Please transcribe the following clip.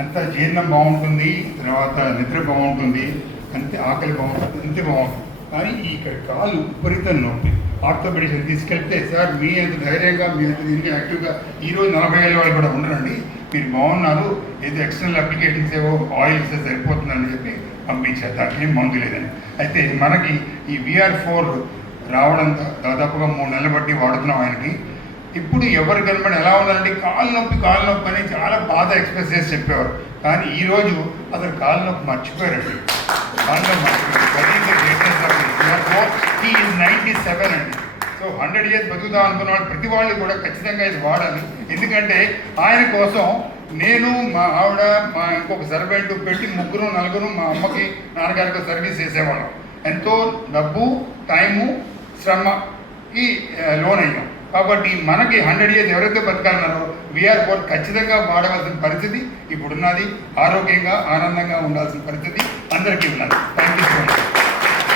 అంత జీర్ణం బాగుంటుంది, తర్వాత నిద్ర బాగుంటుంది, అంతే ఆకలి బాగుంటుంది, అంతే బాగుంటుంది. కానీ ఇక్కడ కాలు విపరీతం నొప్పి. ఆర్థోపెడిషన్ తీసుకెళ్తే సార్ మీ అంత ధైర్యంగా మీ అంత దీనికి యాక్టివ్గా ఈరోజు 40 ఏళ్ళ వాళ్ళు కూడా ఉండరండి, మీరు బాగున్నారు, ఏదో ఎక్స్టర్నల్ అప్లికేషన్స్ ఏవో ఆయిల్స్ సరిపోతుందని చెప్పి పంపించారు. దానికి ఏం మందు లేదని. అయితే మనకి ఈ VR4 రావడం దాదాపుగా 3 నెలలు బట్టి వాడుతున్నాం ఆయనకి. ఇప్పుడు ఎవరు కనబడి ఎలా ఉన్నారంటే కాలు నొప్పి అని చాలా బాధ ఎక్స్ప్రెస్ చేసి చెప్పేవారు. కానీ ఈరోజు అతను కాలు నొప్పి మర్చిపోయారండి. కాలు నొప్పి మర్చిపోయారు. 97 అండి. సో 100 years బతుకుతాం అనుకున్న వాళ్ళు ప్రతి వాళ్ళు కూడా ఖచ్చితంగా ఇది వాడాలి. ఎందుకంటే ఆయన కోసం నేను, మా ఆవిడ, మా ఇంకొక సర్వెంట్ పెట్టి 3-4 మా అమ్మకి నాన్నగారికి సర్వీస్ చేసేవాళ్ళం. ఎంతో డబ్బు, టైము, శ్రమకి లోన్ అయ్యాం. కాబట్టి మనకి 100 years ఎవరైతే బతకాలన్నారో VR4 ఖచ్చితంగా వాడవలసిన పరిస్థితి ఇప్పుడున్నది. ఆరోగ్యంగా ఆనందంగా ఉండాల్సిన పరిస్థితి అందరికీ ఉన్నది.